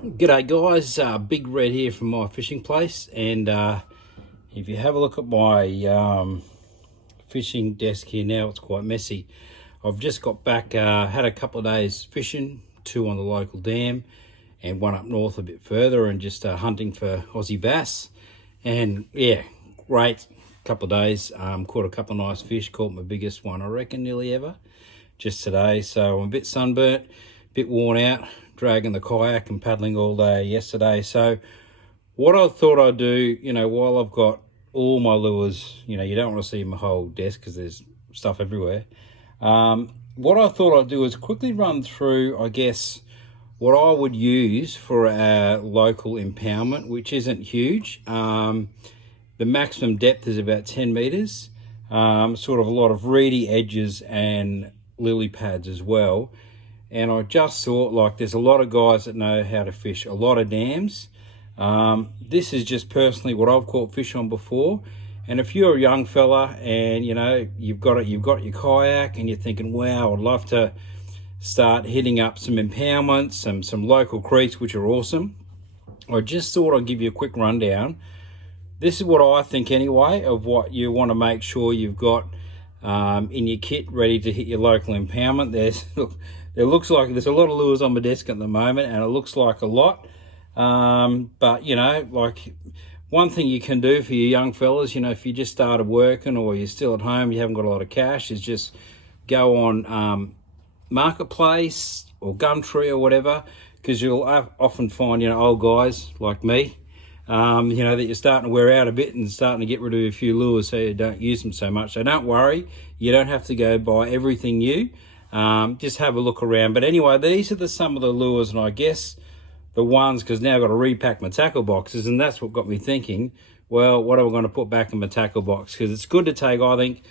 G'day guys, Big Red here from my fishing place, and if you have a look at my fishing desk here now, it's quite messy. I've just got back, had a couple of days fishing, 2 on the local dam and 1 up north a bit further, and just hunting for Aussie bass. And yeah, great couple of days. Caught a couple of nice fish, caught my biggest one I reckon nearly ever just today. So I'm a bit sunburnt, a bit worn out, dragging the kayak and paddling all day yesterday. So what I thought I'd do, while I've got all my lures, you don't want to see my whole desk because there's stuff everywhere. What I thought I'd do is quickly run through, I guess, what I would use for our local impoundment, which isn't huge. The maximum depth is about 10 meters, sort of a lot of reedy edges and lily pads as well. And I just thought, like, there's a lot of guys that know how to fish a lot of dams. This is just personally what I've caught fish on before. And if you're a young fella and you've got your kayak and you're thinking, wow, I'd love to start hitting up some impoundments, some local creeks, which are awesome, I just thought I'd give you a quick rundown. This is what I think anyway of what you want to make sure you've got in your kit ready to hit your local impoundment. It looks like there's a lot of lures on my desk at the moment, and it looks like a lot. But like, one thing you can do for your young fellas, if you just started working or you're still at home, you haven't got a lot of cash, is just go on Marketplace or Gumtree or whatever, because you'll often find, old guys like me, that you're starting to wear out a bit and starting to get rid of a few lures so you don't use them so much. So don't worry, you don't have to go buy everything new. Just have a look around. But anyway, these are some of the lures, and I guess the ones, because now I've got to repack my tackle boxes, and that's what got me thinking, well, what am I going to put back in my tackle box? Because it's good to take, I think,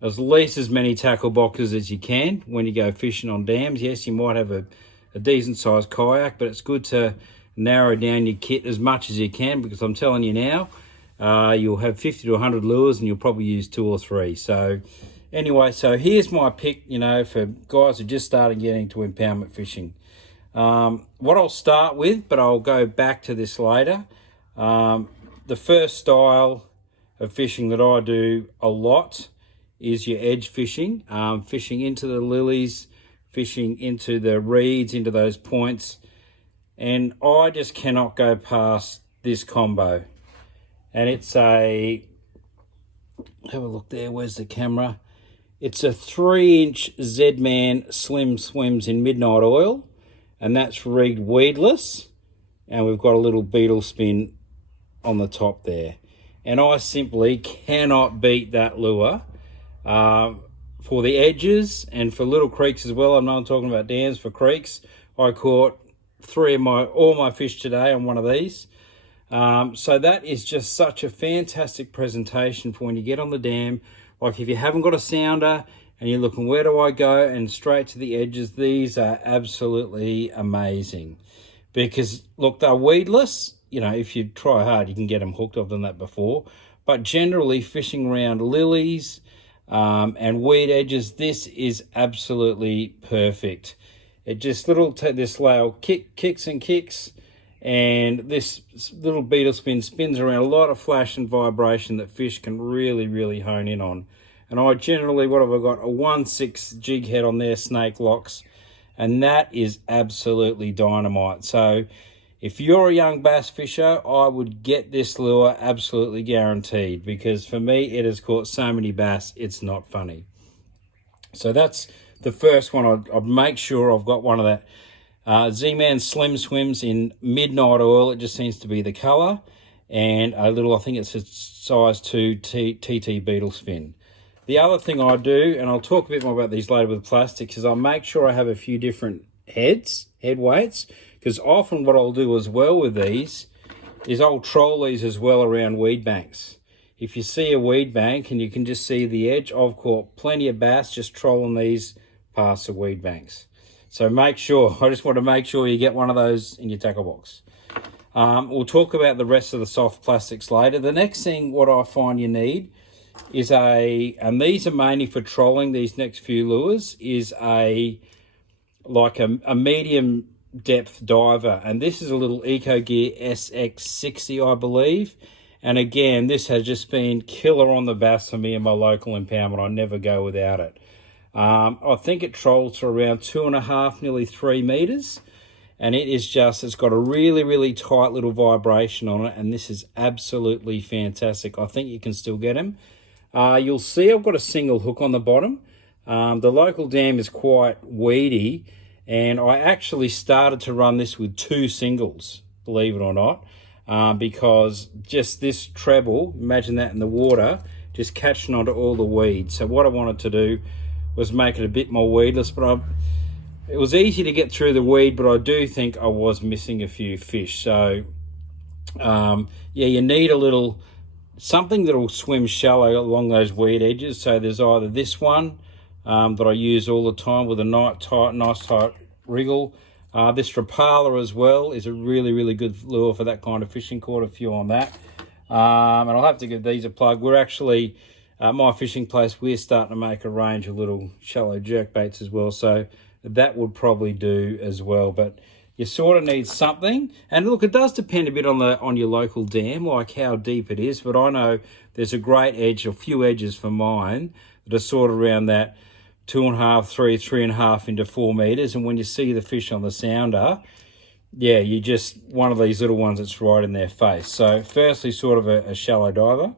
at least as many tackle boxes as you can when you go fishing on dams. Yes, you might have a decent sized kayak, but it's good to narrow down your kit as much as you can, because I'm telling you now, you'll have 50 to 100 lures and you'll probably use 2 or 3. So anyway, so here's my pick, for guys who just started getting to impoundment fishing. What I'll start with, but I'll go back to this later, the first style of fishing that I do a lot is your edge fishing, fishing into the lilies, fishing into the reeds, into those points. And I just cannot go past this combo. And it's have a look there, where's the camera? It's a 3-inch Z-Man Slim Swims in Midnight Oil, and that's rigged weedless, and we've got a little beetle spin on the top there. And I simply cannot beat that lure for the edges and for little creeks as well. I'm not talking about dams, for creeks. I caught all my fish today on one of these. So that is just such a fantastic presentation for when you get on the dam. Like, if you haven't got a sounder and you're looking, where do I go, and straight to the edges, these are absolutely amazing. Because look, they're weedless. If you try hard, you can get them hooked. I've done that before. But generally, fishing around lilies and weed edges, this is absolutely perfect. It just this layer kicks and kicks, and this little beetle spins around, a lot of flash and vibration that fish can really, really hone in on. And I generally, what have I got? A 1/6 jig head on there, snake locks, and that is absolutely dynamite. So if you're a young bass fisher, I would get this lure absolutely guaranteed, because for me, it has caught so many bass, it's not funny. So that's the first one. I'd make sure I've got one of that Z-Man Slim Swims in Midnight Oil. It just seems to be the colour. And a little, I think it's a size 2 TT beetle spin. The other thing I do, and I'll talk a bit more about these later with plastics, is I make sure I have a few different head weights. Because often what I'll do as well with these is I'll troll these as well around weed banks. If you see a weed bank and you can just see the edge, I've caught plenty of bass just trolling these past the weed banks. So make sure, I just want to make sure you get one of those in your tackle box. We'll talk about the rest of the soft plastics later. The next thing what I find you need is and these are mainly for trolling, these next few lures, is like a medium depth diver, and this is a little Eco Gear SX60, I believe. And again, this has just been killer on the bass for me in my local impoundment. I never go without it. I think it trolls for around 2.5, nearly 3 meters. And it is just, it's got a really, really tight little vibration on it. And this is absolutely fantastic. I think you can still get them. You'll see I've got a single hook on the bottom. The local dam is quite weedy. And I actually started to run this with 2 singles, believe it or not. Because just this treble, imagine that in the water, just catching onto all the weeds. So what I wanted to do was make it a bit more weedless, but it was easy to get through the weed, but I do think I was missing a few fish. So yeah, you need a little something that will swim shallow along those weed edges. So there's either this one that I use all the time with a nice tight wriggle. This Rapala as well is a really, really good lure for that kind of fishing. Caught a few on that. And I'll have to give these a plug. We're actually, at my fishing place, we're starting to make a range of little shallow jerk baits as well. So that would probably do as well. But you sort of need something. And look, it does depend a bit on your local dam, like how deep it is. But I know there's a great edge, a few edges for mine that are sort of around that 2.5, 3.5 into 4 meters. And when you see the fish on the sounder, yeah, you just, one of these little ones that's right in their face. So firstly, sort of a shallow diver.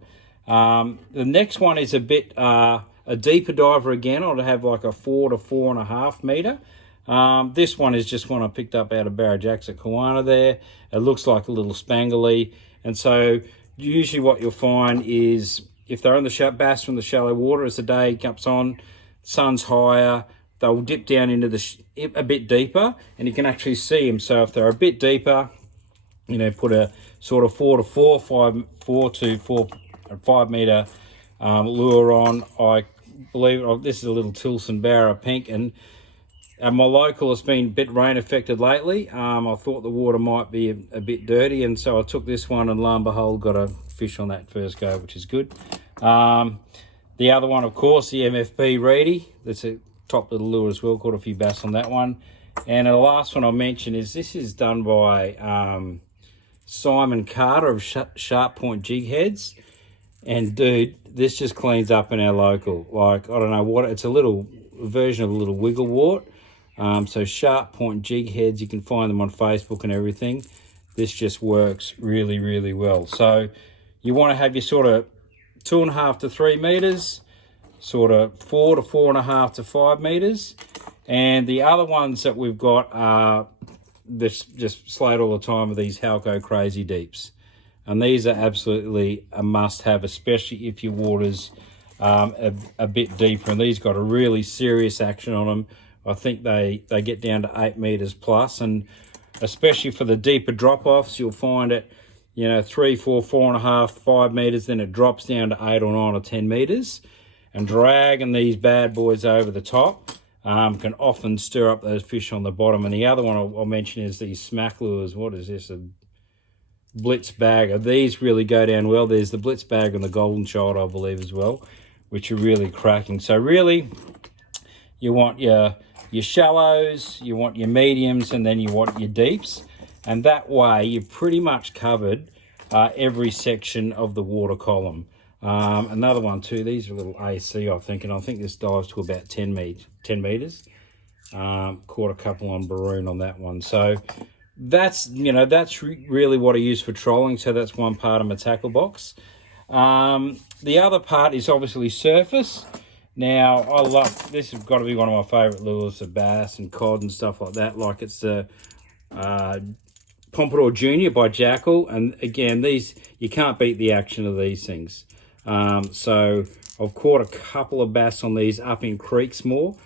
The next one is a bit, a deeper diver again. I'd have like a 4 to 4.5 meter. This one is just one I picked up out of Barrajacks at Kiwana there. It looks like a little spangly. And so usually what you'll find is if they're in the bass from the shallow water, as the day comes on, sun's higher, they'll dip down into a bit deeper, and you can actually see them. So if they're a bit deeper, you know, put a sort of 4 to 5 meter lure on. I believe this is a little Tilson Barra Pink, and my local has been a bit rain affected lately. I thought the water might be a bit dirty, and so I took this one, and lo and behold, got a fish on that first go, which is good. The other one, of course, the MFP Reedy. That's a top little lure as well. Caught a few bass on that one. And the last one I'll mention is this is done by Simon Carter of Sharp Point Jig Heads. And dude, this just cleans up in our local. Like, I don't know what, it's a little version of a little wiggle wart. So Sharp Point Jig Heads, you can find them on Facebook and everything. This just works really, really well. So you want to have your sort of 2.5 to 3 meters, sort of 4 to 4.5 to 5 meters. And the other ones that we've got are this just slayed all the time with these Halco Crazy Deeps. And these are absolutely a must-have, especially if your water's a bit deeper. And these got a really serious action on them. I think they get down to 8 meters plus. And especially for the deeper drop-offs, you'll find it, you know, 3, 4, 4.5, 5 meters, then it drops down to 8 or 9 or 10 meters. And dragging these bad boys over the top can often stir up those fish on the bottom. And the other one I'll mention is these smack lures. What is this? A Blitz Bagger. These really go down well. There's the Blitz Bagger and the Golden Child, I believe, as well, which are really cracking. So really, you want your shallows, you want your mediums, and then you want your deeps. And that way, you've pretty much covered every section of the water column. Another one too, these are a little AC, I think, and I think this dives to about 10 meters. Caught a couple on Baroon on that one. So that's, you know, that's really what I use for trolling. So that's one part of my tackle box. The other part is obviously surface. Now, I love, this has got to be one of my favourite lures, the bass and cod and stuff like that. Like it's the Pompadour Junior by Jackal. And again, these, you can't beat the action of these things. So I've caught a couple of bass on these up in creeks more.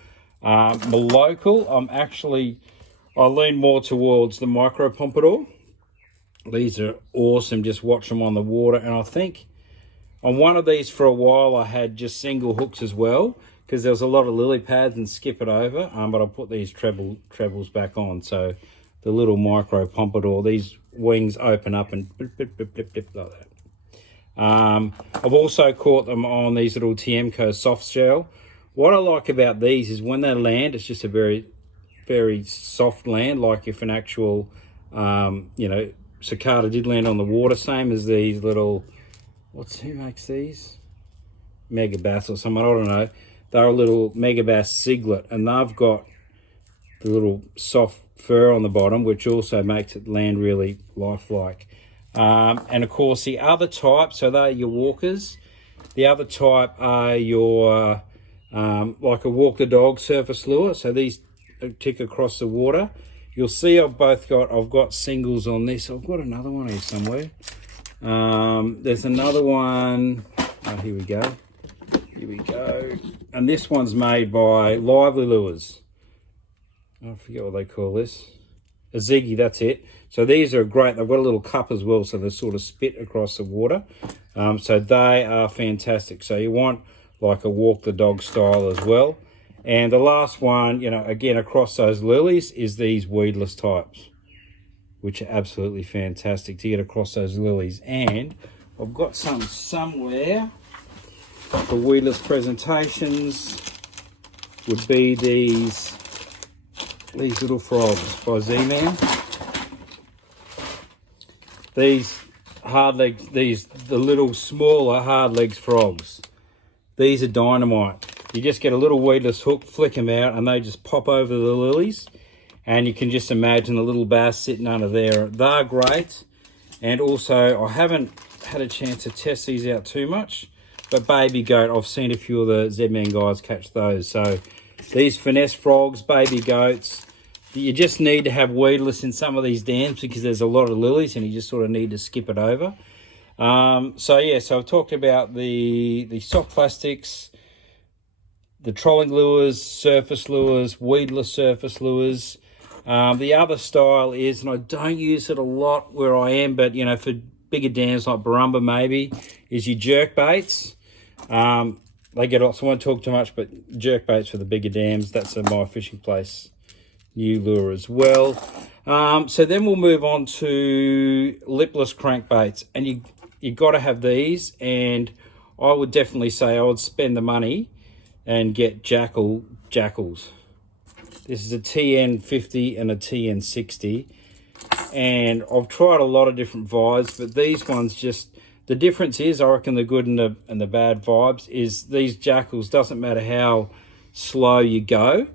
My local, I lean more towards the Micro Pompadour. These are awesome, just watch them on the water. And I think on one of these for a while, I had just single hooks as well, because there was a lot of lily pads and skip it over. But I put these trebles back on. So the little Micro Pompadour, these wings open up and blip, blip, blip, blip, blip, like that. I've also caught them on these little TMCO soft shell. What I like about these is when they land, it's just a very very soft land, like if an actual, you know, cicada did land on the water, same as these little, who makes these? Megabass or someone, I don't know. They're a little Megabass cinglet, and they've got the little soft fur on the bottom, which also makes it land really lifelike. And of course the other type, so they're your walkers. The other type are your like a walk the dog surface lure. So these tick across the water. You'll see I've got singles on this. I've got another one here somewhere. There's another one. Oh, here we go. Here we go. And this one's made by Lively Lures. I forget what they call this. A Ziggy, that's it. So these are great. They've got a little cup as well, so they sort of spit across the water. So they are fantastic. So you want like a walk the dog style as well. And the last one, you know, again across those lilies is these weedless types, which are absolutely fantastic to get across those lilies. And I've got some somewhere for weedless presentations. Would be these little frogs by Z-Man. These hard legs, the little smaller hard legs frogs. These are dynamite. You just get a little weedless hook, flick them out, and they just pop over the lilies. And you can just imagine a little bass sitting under there. They're great. And also, I haven't had a chance to test these out too much, but baby goat, I've seen a few of the Z-Man guys catch those. So these finesse frogs, baby goats, you just need to have weedless in some of these dams because there's a lot of lilies and you just sort of need to skip it over. So yeah, so I've talked about the soft plastics, the trolling lures, surface lures, weedless surface lures. The other style is, and I don't use it a lot where I am, but you know, for bigger dams like Barumba maybe, is your jerk baits. They get lots, I won't talk too much, but jerk baits for the bigger dams, that's a My Fishing Place new lure as well. So then we'll move on to lipless crankbaits, and you got to have these, and I would definitely say I would spend the money and get jackals. This is a TN50 and a TN60, and I've tried a lot of different vibes, but these ones just, the difference is, I reckon the good and the bad vibes is these jackals, doesn't matter how slow you go,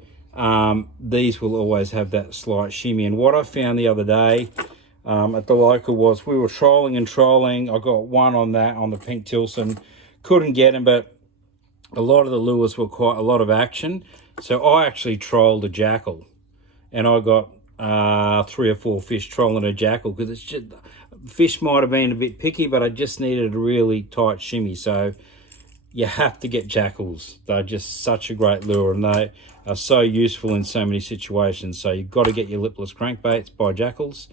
these will always have that slight shimmy. And what I found the other day at the local was, we were trolling. I got one on the pink Tilson, couldn't get him, but a lot of the lures were quite a lot of action. So I actually trolled a jackal, and I got 3 or 4 fish trolling a jackal, because it's just, fish might have been a bit picky, but I just needed a really tight shimmy. So you have to get jackals. They're just such a great lure, and they are so useful in so many situations. So you've got to get your lipless crankbaits by jackals.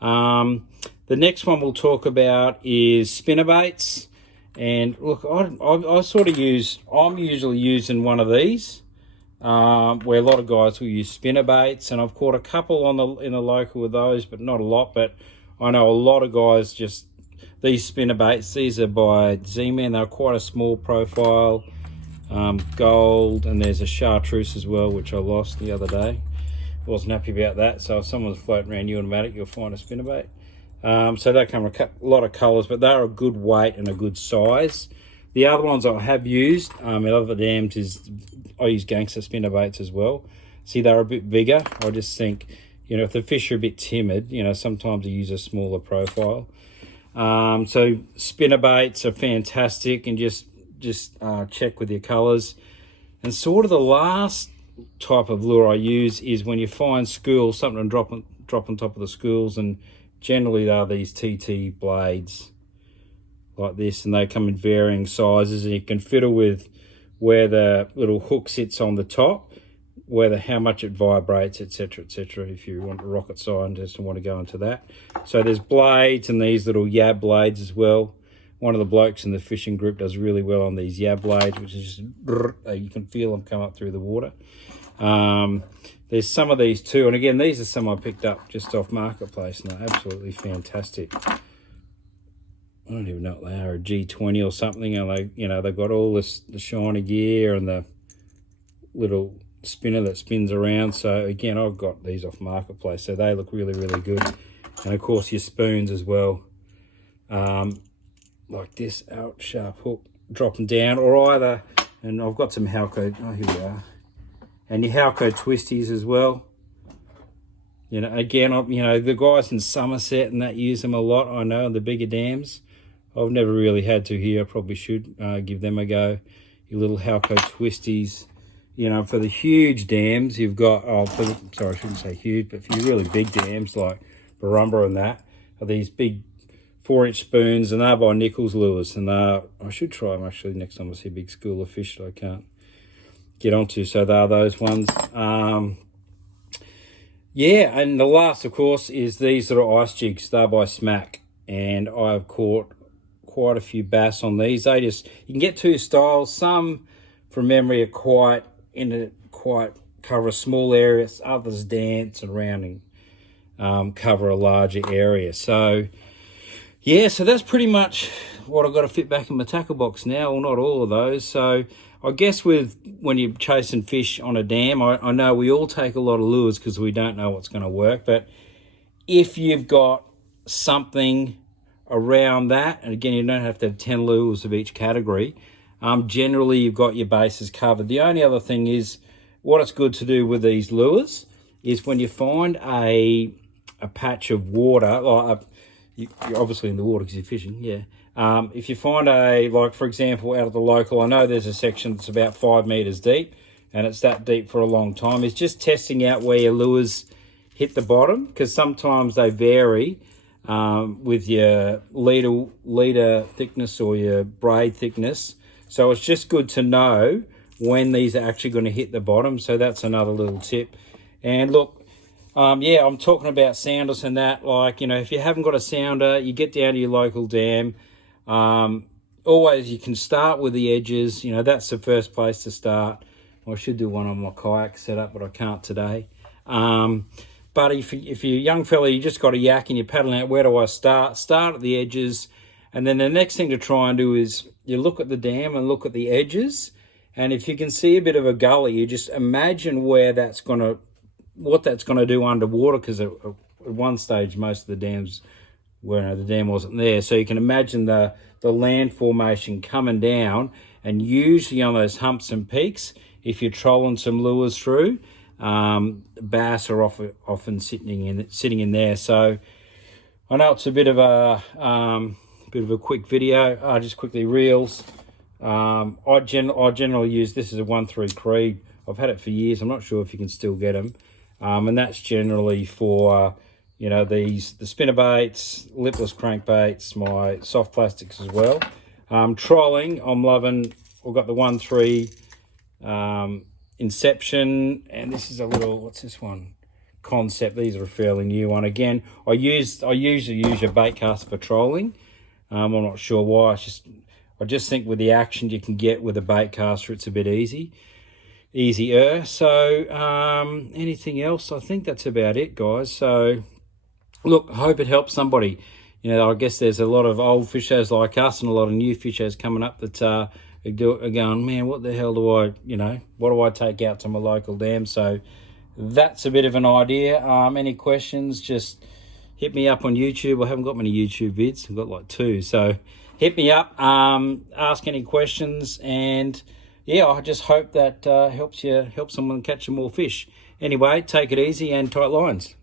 The next one we'll talk about is spinnerbaits. And look, I sort of I'm usually using one of these, where a lot of guys will use spinnerbaits, and I've caught a couple in the local with those, but not a lot. But I know a lot of guys just, these spinnerbaits, these are by Z-Man, they're quite a small profile, gold, and there's a chartreuse as well, which I lost the other day. Wasn't happy about that. So if someone's floating around you and Matic, you'll find a spinnerbait. So they come in a lot of colours, but they're a good weight and a good size. The other ones I have used in other dams is, I use gangster spinnerbaits as well. See, they're a bit bigger. I just think, you know, if the fish are a bit timid, you know, sometimes you use a smaller profile. So spinnerbaits are fantastic, and just check with your colours. And sort of the last type of lure I use is when you find schools, something to drop on top of the schools, and generally they are these TT blades like this, and they come in varying sizes, and you can fiddle with where the little hook sits on the top, how much it vibrates, etc., etc., if you want a rocket scientist and want to go into that. So there's blades and these little yab blades as well. One of the blokes in the fishing group does really well on these yab blades, which is just, you can feel them come up through the water. There's some of these too, and again, these are some I picked up just off Marketplace, and they're absolutely fantastic. I don't even know what they are, a G20 or something, and they, you know, they've got all this, the shiny gear and the little spinner that spins around. So again, I've got these off Marketplace, so they look really, really good. And of course your spoons as well, like this out sharp hook, dropping down, or either, and I've got some Halco, oh here we are, and your Halco twisties as well. You know, again, you know, the guys in Somerset and that use them a lot, I know, the bigger dams. I've never really had to here. I probably should give them a go. Your little Halco twisties. You know, for the huge dams, you've got, sorry, I shouldn't say huge, but for your really big dams like Barumba and that, are these big 4-inch spoons, and they're by Nichols Lures. And I should try them actually next time I see a big school of fish that I can't get onto. So they are those ones. Yeah, and the last, of course, is these little ice jigs. They're by Smack, and I've caught quite a few bass on these. You can get two styles. Some, from memory, are quite cover a small area. Others dance around and cover a larger area. So, yeah, so that's pretty much what I've got to fit back in my tackle box now. Well, not all of those. So I guess when you're chasing fish on a dam, I know we all take a lot of lures because we don't know what's going to work. But if you've got something around that, and again, you don't have to have 10 lures of each category, generally you've got your bases covered. The only other thing is, what it's good to do with these lures is when you find a patch of water, like you're obviously in the water because you're fishing, yeah. If you find like for example, out of the local, I know there's a section that's about 5 meters deep, and it's that deep for a long time. It's just testing out where your lures hit the bottom, because sometimes they vary with your leader thickness or your braid thickness. So it's just good to know when these are actually going to hit the bottom. So that's another little tip. And look, yeah, I'm talking about sounders and that. Like, you know, if you haven't got a sounder, you get down to your local dam. Always, you can start with the edges. You know, that's the first place to start. I should do one on my kayak setup, but I can't today. But if you're a young fella, you just got a yak and you're paddling out, where do I start? Start at the edges. And then the next thing to try and do is you look at the dam and look at the edges. And if you can see a bit of a gully, you just imagine what that's going to do underwater, because at one stage, most of the dams, the dam wasn't there. So you can imagine the land formation coming down, and usually on those humps and peaks, if you're trolling some lures through, bass are often sitting in there. So I know it's a bit of a quick video. Just quickly, reels. I generally use, this is a 1-3 Creed. I've had it for years. I'm not sure if you can still get them. And that's generally for, you know, the spinnerbaits, lipless crankbaits, my soft plastics as well. Trolling, I'm loving, I've got the 1-3 Inception, and this is a little, what's this one? Concept. These are a fairly new one. Again, I usually use a bait cast for trolling. I'm not sure why. I just think with the action you can get with a bait caster, it's a bit easier. So anything else? I think that's about it, guys. So look, I hope it helps somebody. You know, I guess there's a lot of old fishers like us and a lot of new fishers coming up that are going, man, what the hell do I, you know, what do I take out to my local dam? So that's a bit of an idea. Any questions, just hit me up on YouTube. I haven't got many YouTube vids. I've got like 2. So hit me up, ask any questions, and yeah, I just hope that helps someone catch some more fish. Anyway, take it easy and tight lines.